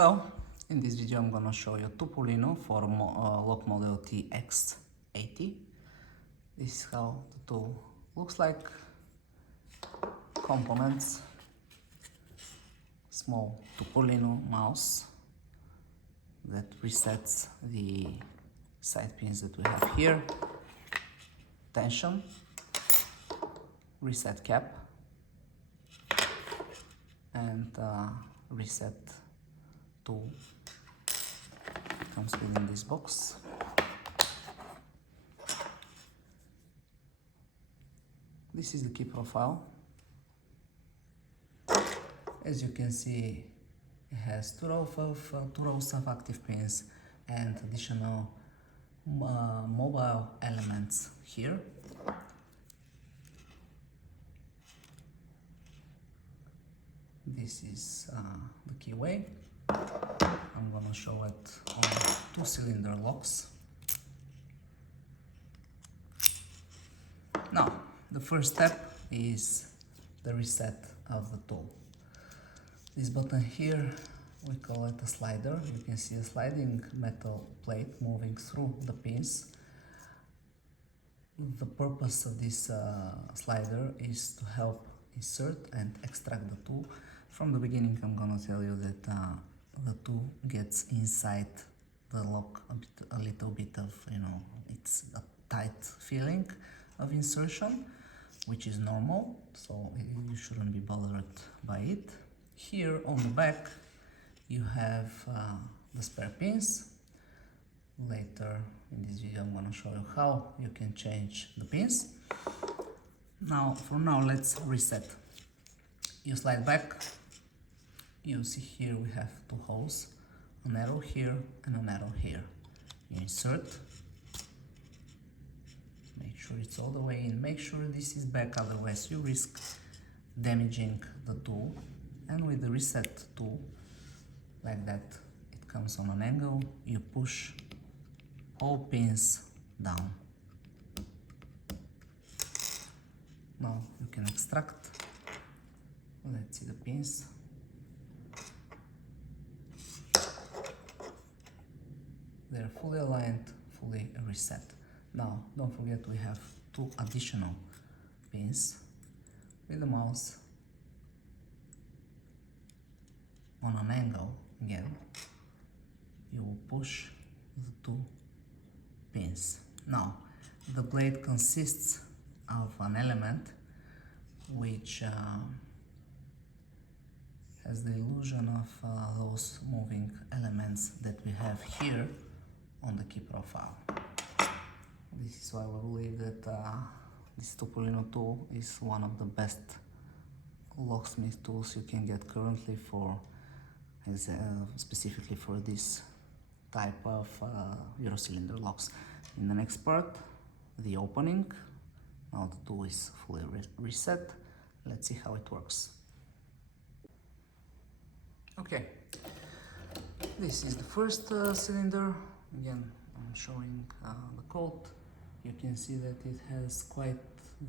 Hello, in this video I'm gonna show you Topolino for lock model TX80. This is how the tool looks like. Components, small Topolino mouse that resets the side pins that we have here, tension, reset cap, and reset tool comes within this box. This is the key profile. As you can see, it has two rows of active pins and additional mobile elements here. This is the keyway. I'm gonna show it on 2-cylinder locks. Now, the first step is the reset of the tool. This button here, we call it a slider. You can see a sliding metal plate moving through the pins. The purpose of this slider is to help insert and extract the tool. From the beginning, I'm gonna tell you that the tool gets inside the lock a little bit of, it's a tight feeling of insertion, which is normal, so you shouldn't be bothered by it. Here on the back, you have the spare pins. Later in this video, I'm gonna show you how you can change the pins. For now, let's reset. You slide back. You see here we have two holes, an arrow here and an arrow here. You insert, make sure it's all the way in, make sure this is back, otherwise you risk damaging the tool. And with the reset tool, like that, it comes on an angle, you push all pins down. Now you can extract. Let's see the pins. They're fully aligned, fully reset. Now, don't forget we have two additional pins. With the mouse on an angle again, you will push the two pins. Now, the blade consists of an element which has the illusion of those moving elements that we have here on the key profile. This is why we believe that this Topolino tool is one of the best locksmith tools you can get currently for specifically for this type of Euro-cylinder locks. In the next part, the opening. Now the tool is fully reset. Let's see how it works. Okay, this is the first cylinder. Again, I'm showing the code. You can see that it has quite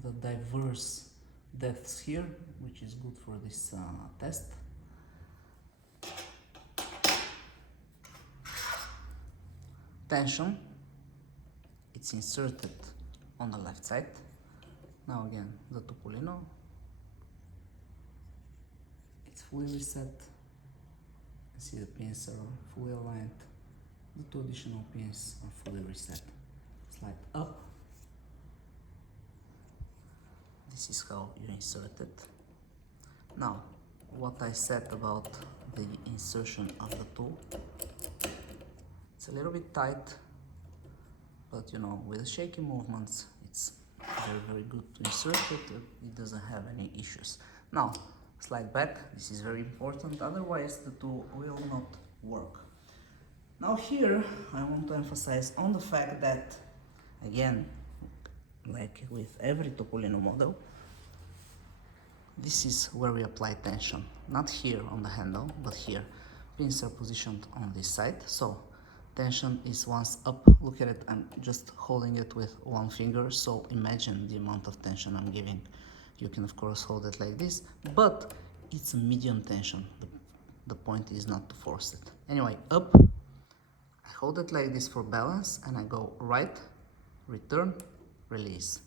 the diverse depths here, which is good for this test. Tension, it's inserted on the left side. Now again, the Topolino, it's fully reset. You see the pins are fully aligned. The two additional pins are fully reset. Slide up. This is how you insert it. Now, what I said about the insertion of the tool, it's a little bit tight, but with shaky movements, it's very good to insert it. It doesn't have any issues. Now, slide back. This is very important, otherwise the tool will not work. Now here, I want to emphasize on the fact that, again, like with every Topolino model, this is where we apply tension. Not here on the handle, but here. Pins are positioned on this side, so tension is once up. Look at it, I'm just holding it with one finger, so imagine the amount of tension I'm giving. You can of course hold it like this, but it's a medium tension. The point is not to force it. Anyway, up, I hold it like this for balance, and I go right, return, release.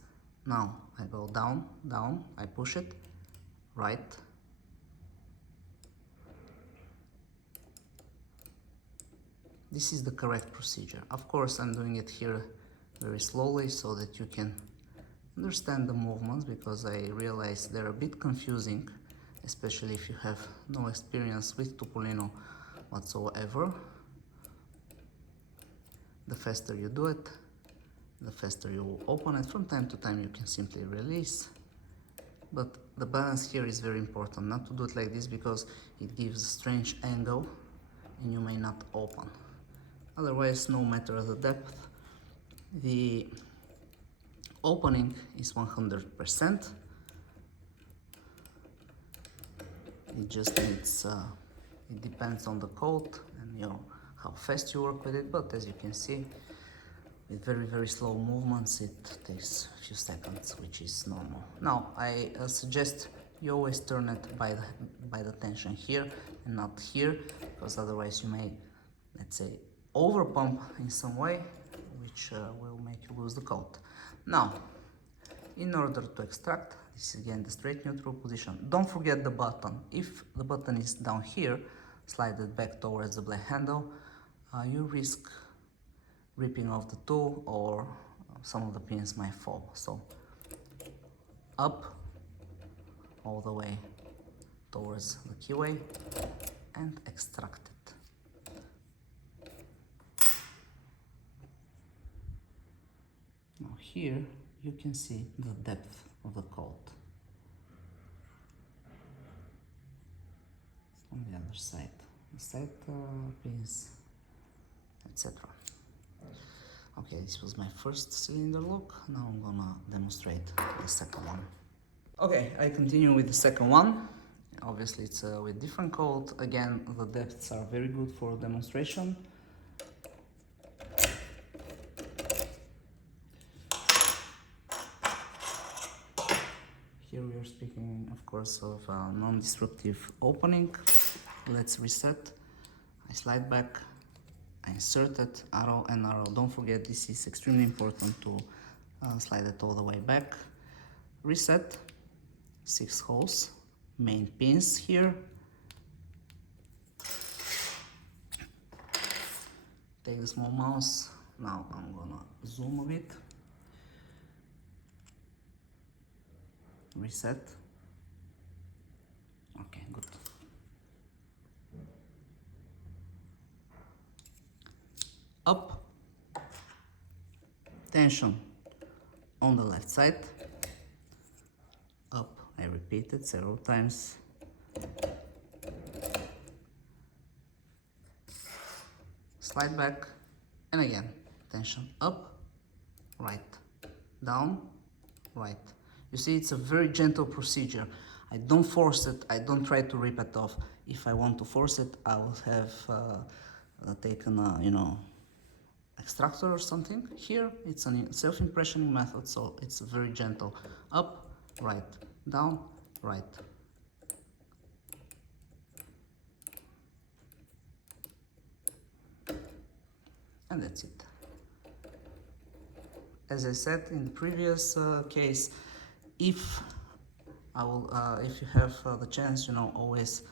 Now I go down, down, I push it, right, this is the correct procedure. Of course, I'm doing it here very slowly so that you can understand the movements, because I realize they're a bit confusing, especially if you have no experience with Topolino whatsoever. The faster you do it, the faster you open it. From time to time you can simply release, but the balance here is very important, not to do it like this because it gives a strange angle and you may not open. Otherwise, no matter the depth, the opening is 100%. It just needs, it depends on the code and how fast you work with it, but as you can see, with very slow movements, it takes a few seconds, which is normal. Now, I suggest you always turn it by the tension here and not here, because otherwise you may, let's say, over pump in some way, which will make you lose the code. Now, in order to extract, this is again the straight neutral position. Don't forget the button. If the button is down here, slide it back towards the black handle, you risk ripping off the tool, or some of the pins might fall. So up all the way towards the keyway and extract it. Now here you can see the depth of the code. On the other side, the side pins, etc. Okay, this was my first cylinder lock. Now I'm gonna demonstrate the second one. Okay, I continue with the second one. Obviously it's with different code. Again, the depths are very good for demonstration. Here we are speaking, of course, of a non-disruptive opening. Let's reset. I slide back, I insert it, arrow and arrow. Don't forget, this is extremely important to slide it all the way back. Reset, 6 holes, main pins here. Take the small mouse. Now I'm gonna zoom a bit. Reset. Okay, good. Up, tension on the left side, up, I repeat it several times, slide back, and again, tension up, right, down, right. You see, it's a very gentle procedure. I don't force it, I don't try to rip it off. If I want to force it, I will have taken a, extractor or something. Here it's a self-impressioning method, so it's very gentle. Up, right, down, right. And that's it. As I said in the previous case, if you have the chance, always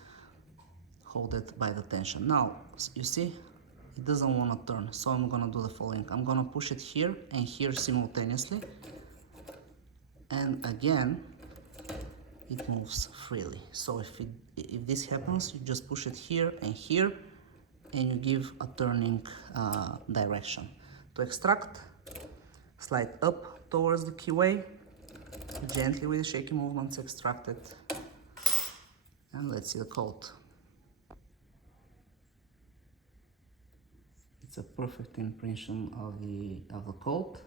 hold it by the tension. Now you see, it doesn't want to turn, so I'm gonna do the following. I'm gonna push it here and here simultaneously, and again it moves freely. So if this happens, you just push it here, and you give a turning direction. To extract, slide up towards the keyway, gently with shaky movements, extract it, and let's see the code. It's a perfect impression of the code.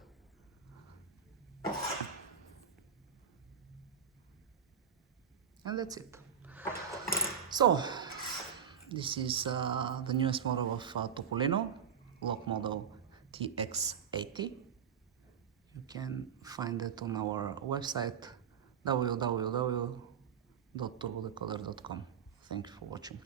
And that's it. So this is the newest model of Topolino, lock model TX80. You can find it on our website www.turbodecoder.com. Thank you for watching.